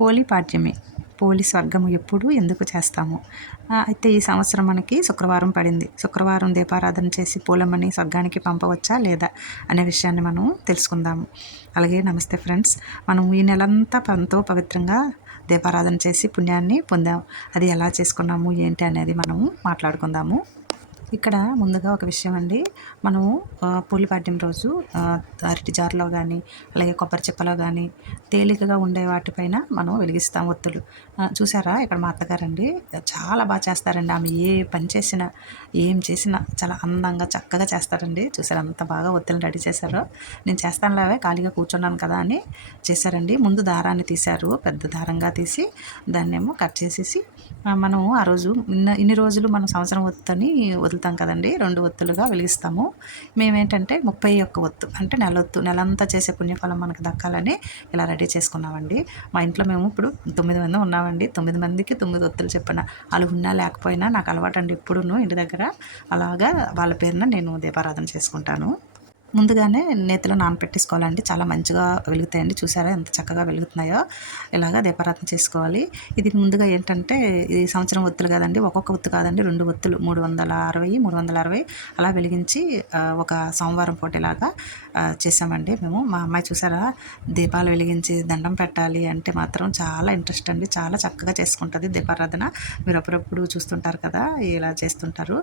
పోలి పాడ్యమి పోలి స్వర్గము ఎప్పుడు ఎందుకు చేస్తాము? అయితే ఈ సంవత్సరం మనకి శుక్రవారం పడింది. శుక్రవారం దీపారాధన చేసి పూలమ్మని స్వర్గానికి పంపవచ్చా లేదా అనే విషయాన్ని మనం తెలుసుకుందాము. అలాగే నమస్తే ఫ్రెండ్స్ మనం ఈ నెలంతా ఎంతో పవిత్రంగా దీపారాధన చేసి పుణ్యాన్ని పొందాం. అది ఎలా చేసుకున్నాము ఏంటి అనేది మనము మాట్లాడుకుందాము. ఇక్కడ ముందుగా ఒక విషయం అండి. మనము ఆ, పూలిపాడ్యం రోజు అరటి జార్లో కానీ అలాగే కొబ్బరి చిప్పలో కానీ తేలికగా ఉండే వాటిపైన మనం వెలిగిస్తాం ఒత్తులు. చూసారా? ఇక్కడ మా అత్తగారండి చాలా బాగా చేస్తారండి. ఆమె ఏ పని చేసినా ఏం చేసినా చాలా అందంగా చక్కగా చేస్తారండి. చూసారు? అంత బాగా ఒత్తులు రెడీ చేశారో. నేను చేస్తానులావే ఖాళీగా కూర్చున్నాను కదా అని చేశారండి. ముందు దారాన్ని తీశారు పెద్ద దారంగా తీసి దాన్నేమో కట్ చేసేసి మనం ఆ రోజు ఇన్న ఇన్ని రోజులు మనం సంవత్సరం ఒత్తుని వదులుతాం కదండి రెండు ఒత్తులుగా వెలిగిస్తాము. మేమేంటంటే ముప్పై ఒక్క ఒత్తు అంటే నెల ఒత్తు నెలంతా చేసే పుణ్యఫలం మనకు దక్కాలని ఇలా రెడీ చేసుకున్నామండి. మా ఇంట్లో మేము ఇప్పుడు తొమ్మిది మంది ఉన్నామండి. తొమ్మిది మందికి తొమ్మిది ఒత్తులు చెప్పిన వాళ్ళు ఉన్నా లేకపోయినా నాకు అలవాటు అండి ఇప్పుడును ఇంటి దగ్గర. అలాగా వాళ్ళ పేరున నేను దీపారాధన చేసుకుంటాను. ముందుగానే నేతిలో నానపెట్టేసుకోవాలండి. చాలా మంచిగా వెలుగుతాయండి. చూసారా ఎంత చక్కగా వెలుగుతున్నాయో. ఇలాగా దీపారాధన చేసుకోవాలి. ఇది ముందుగా ఏంటంటే ఇది సంవత్సరం ఒత్తులు కాదండి. ఒక్కొక్క ఒత్తు కాదండి. రెండు ఒత్తులు. మూడు వందల అరవై మూడు వందల అరవై. అలా వెలిగించి ఒక సోమవారం పూట చేసామండి మేము. మా అమ్మాయి చూసారా? దీపాలు వెలిగించి దండం పెట్టాలి అంటే మాత్రం చాలా ఇంట్రెస్ట్ అండి. చాలా చక్కగా చేసుకుంటుంది దీపారాధన. మీరు అప్పుడప్పుడు చూస్తుంటారు కదా ఇలా చేస్తుంటారు.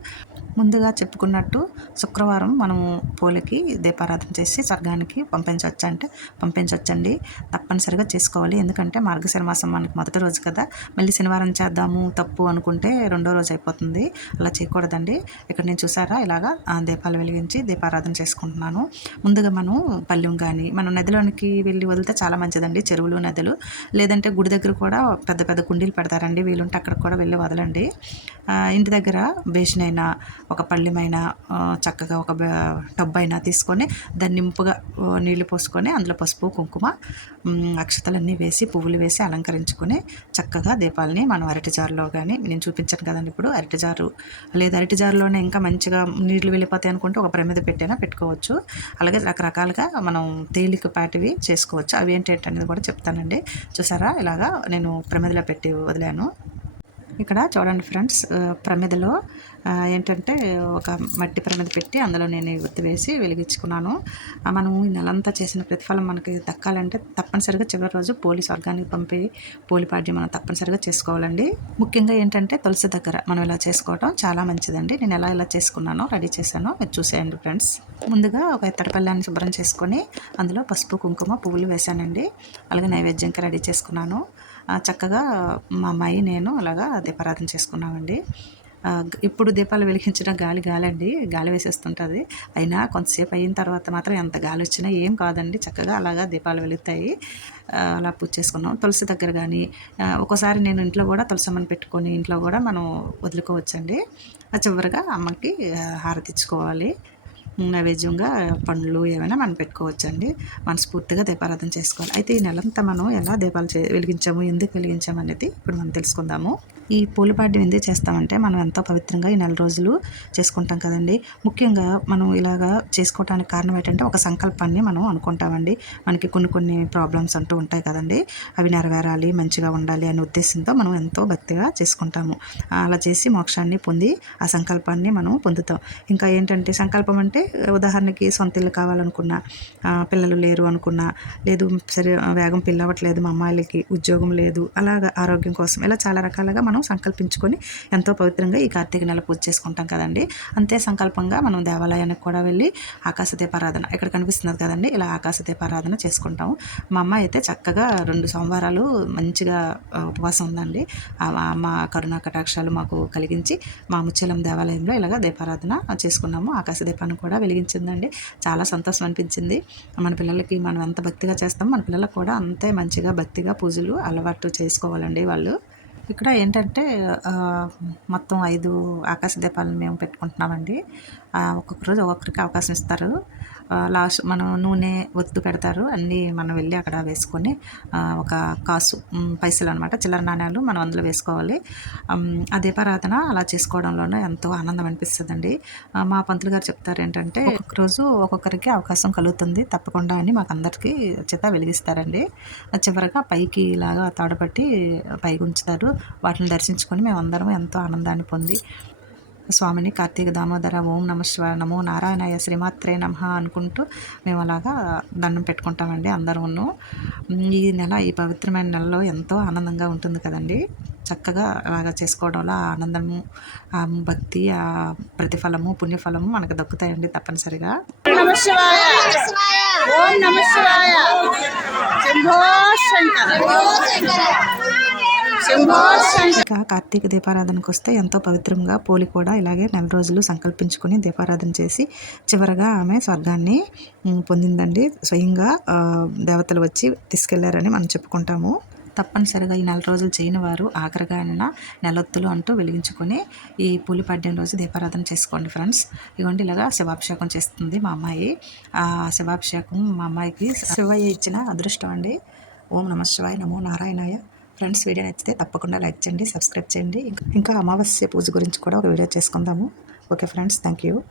ముందుగా చెప్పుకున్నట్టు శుక్రవారం మనము పోలికి దీపారాధన చేసి స్వర్గానికి పంపించవచ్చు అంటే పంపించవచ్చండి. తప్పనిసరిగా చేసుకోవాలి. ఎందుకంటే మార్గశిర మాసం మనకి మొదటి రోజు కదా. మళ్ళీ శనివారం చేద్దాము తప్పు అనుకుంటే రెండో రోజు అయిపోతుంది. అలా చేయకూడదండి. ఇక్కడ నేను చూసారా? ఇలాగా దీపాలు వెలిగించి దీపారాధన చేసుకుంటున్నాను. ముందుగా మనం పల్లెం కానీ మనం నదిలోనికి వెళ్ళి వదిలితే చాలా మంచిదండి. చెరువులు నదులు. లేదంటే గుడి దగ్గర కూడా పెద్ద పెద్ద కుండీలు పెడతారండి. వీలుంటే అక్కడ కూడా వెళ్ళి వదలండి. ఇంటి దగ్గర బేషనైనా ఒక పళ్ళెమైనా చక్కగా ఒక బ- తీసుకు అయినా తీసుకొని దాన్ని నింపుగా నీళ్ళు పోసుకొని అందులో పసుపు కుంకుమ అక్షతలన్నీ వేసి పువ్వులు వేసి అలంకరించుకొని చక్కగా దీపాలని మనం అరటి జారులో కానీ నేను చూపించాను కదండి ఇప్పుడు అరటి జారు లేదా అరటి జారులోనే ఇంకా మంచిగా నీళ్ళు వెళ్ళిపోతాయి అనుకుంటే ఒక ప్రమిద పెట్టైనా పెట్టుకోవచ్చు. అలాగే రకరకాలుగా మనం తేలికపాటివి చేసుకోవచ్చు. అవి ఏంటి అనేది కూడా చెప్తానండి. చూసారా? ఇలాగా నేను ప్రమిదలో పెట్టి వదిలాను. ఇక్కడ చూడండి ఫ్రెండ్స్ ప్రమిదలో ఏంటంటే ఒక మట్టి ప్రమిద పెట్టి అందులో నేను ఈ ఒత్తి వేసి వెలిగించుకున్నాను. మనము మనం ఈ నెలంతా చేసిన ప్రతిఫలం మనకి దక్కాలంటే తప్పనిసరిగా చివరి రోజు పోలి స్వర్గానికి పంపి పోలిపాడ్యం మనం తప్పనిసరిగా చేసుకోవాలండి. ముఖ్యంగా ఏంటంటే తులసి దగ్గర మనం ఇలా చేసుకోవడం చాలా మంచిదండి. నేను ఎలా ఇలా చేసుకున్నానో రెడీ చేశానో. మీరు చూసేయండి ఫ్రెండ్స్. ముందుగా ఒక ఇత్తడిపల్లాన్ని శుభ్రం చేసుకొని అందులో పసుపు కుంకుమ పువ్వులు వేశానండి. అలాగే నైవేద్యంకి రెడీ చేసుకున్నాను. చక్కగా మా అమ్మాయి నేను అలాగా దీపారాధన చేసుకున్నామండి. ఇప్పుడు దీపాలు వెలిగించిన గాలి గాలండి గాలి వేసేస్తుంటుంది. అయినా కొంతసేపు అయిన తర్వాత మాత్రం ఎంత గాలి వచ్చినా ఏం కాదండి చక్కగా అలాగా దీపాలు వెలుగుతాయి. అలా పూజ చేసుకున్నాం. తులసి దగ్గర కానీ ఒకసారి నేను ఇంట్లో కూడా తులసమ్మని పెట్టుకొని ఇంట్లో కూడా మనం వదులుకోవచ్చండి. చివరిగా అమ్మకి హారతిచ్చుకోవాలి హారతి ఇచ్చుకోవాలి. నైవేద్యంగా పండ్లు ఏమైనా మనం పెట్టుకోవచ్చండి మనస్ఫూర్తిగా దీపారాధన చేసుకోవాలి. అయితే ఈ నెలంతా మనం ఎలా దీపాలు చే వెలిగించాము ఎందుకు వెలిగించాము అనేది ఇప్పుడు మనం తెలుసుకుందాము. ఈ పూలపాడ్యం ఎందుకు చేస్తామంటే మనం ఎంతో పవిత్రంగా ఈ నెల రోజులు చేసుకుంటాం కదండి. ముఖ్యంగా మనం ఇలాగా చేసుకోవడానికి కారణం ఏంటంటే ఒక సంకల్పాన్ని మనం అనుకుంటామండి. మనకి కొన్ని కొన్ని ప్రాబ్లమ్స్ అంటూ ఉంటాయి కదండి. అవి నెరవేరాలి మంచిగా ఉండాలి అనే ఉద్దేశంతో మనం ఎంతో భక్తిగా చేసుకుంటాము. అలా చేసి మోక్షాన్ని పొంది ఆ సంకల్పాన్ని మనం పొందుతాం. ఇంకా ఏంటంటే సంకల్పం అంటే ఉదాహరణకి సొంత ఇల్లు కావాలనుకున్నా పిల్లలు లేరు అనుకున్నా లేదు సరే వేగం పిల్లవట్లేదు మా అమ్మాయిలకి ఉద్యోగం లేదు అలాగా ఆరోగ్యం కోసం ఇలా చాలా రకాలుగా మనం సంకల్పించుకొని ఎంతో పవిత్రంగా ఈ కార్తీక నెల పూజ చేసుకుంటాం కదండి. అంతే సంకల్పంగా మనం దేవాలయానికి కూడా వెళ్ళి ఆకాశ దీపారాధన ఇక్కడ కనిపిస్తున్నది కదండి ఇలా ఆకాశ దీపారాధన చేసుకుంటాము. మా అమ్మాయి అయితే చక్కగా రెండు సోమవారాలు మంచిగా ఉపవాసం ఉందండి. మా కరుణా కటాక్షాలు మాకు కలిగించి మా ముచ్చలం దేవాలయంలో ఇలాగ దీపారాధన చేసుకున్నాము. ఆకాశ దీపాన్ని కూడా వెలిగించిందండి. చాలా సంతోషం అనిపించింది. మన పిల్లలకి మనం ఎంత భక్తిగా చేస్తామో మన పిల్లలకు కూడా అంతే మంచిగా భక్తిగా పూజలు అలవాటు చేసుకోవాలండి వాళ్ళు. ఇక్కడ ఏంటంటే మొత్తం ఐదు ఆకాశ దీపాలను మేము పెట్టుకుంటున్నామండి. ఒక్కొక్క రోజు ఒక్కొక్కరికి అవకాశం ఇస్తారు. లాస్ట్ మనం నూనె ఒత్తు పెడతారు. అన్నీ మనం వెళ్ళి అక్కడ వేసుకొని ఒక కాసు పైసలు అనమాట చిల్లర నాణ్యాలు మనం అందులో వేసుకోవాలి. ఆ దీపారాధన అలా చేసుకోవడంలోనే ఎంతో ఆనందం అనిపిస్తుందండి. మా పంతులు గారు చెప్తారు ఏంటంటే ఒక్కొక్క రోజు ఒక్కొక్కరికి అవకాశం కలుగుతుంది. తప్పకుండా అని మాకు అందరికీ చేత వెలిగిస్తారండి. చివరిగా చివరగా పైకి ఇలాగా తాడపట్టి పైకి ఉంచుతారు. వాటిని దర్శించుకొని మేము అందరం ఎంతో ఆనందాన్ని పొంది స్వామిని కార్తీక దామోదర ఓం నమ శివాయ నమో నారాయణయ శ్రీమాత్రే నమ అనుకుంటూ మేము అలాగా దండం పెట్టుకుంటామండి అందరూను. ఈ నెల ఈ పవిత్రమైన నెలలో ఎంతో ఆనందంగా ఉంటుంది కదండి. చక్కగా అలాగా చేసుకోవడంలో ఆ ఆనందము ఆ భక్తి ఆ ప్రతిఫలము పుణ్యఫలము మనకు దక్కుతాయండి తప్పనిసరిగా. నమస్కారం ఓం ఇక కార్తీక దీపారాధనకు వస్తే ఎంతో పవిత్రంగా పోలి కూడా ఇలాగే నెల రోజులు సంకల్పించుకొని దీపారాధన చేసి చివరగా ఆమె స్వర్గాన్ని పొందిందండి. స్వయంగా దేవతలు వచ్చి తీసుకెళ్ళారని మనం చెప్పుకుంటాము. తప్పనిసరిగా ఈ నెల రోజులు చేయని వారు ఆఖరిగా అయిన నెలొత్తులు అంటూ వెలిగించుకొని ఈ పూలి పడ్డం రోజు దీపారాధన చేసుకోండి ఫ్రెండ్స్. ఇదిగోండి ఇలాగా శివాభిషేకం చేస్తుంది మా అమ్మాయి. ఆ శివాభిషేకం మా అమ్మాయికి శివయ్య ఇచ్చిన అదృష్టం అండి. ఓం నమ శివాయ నమో నారాయణాయ. ఫ్రెండ్స్ వీడియో నచ్చితే తప్పకుండా లైక్ చేయండి సబ్స్క్రైబ్ చేయండి. ఇంకా- ఇంకా అమావాస్య పూజ గురించి కూడా ఒక వీడియో చేసుకుందాము. Okay friends thank you.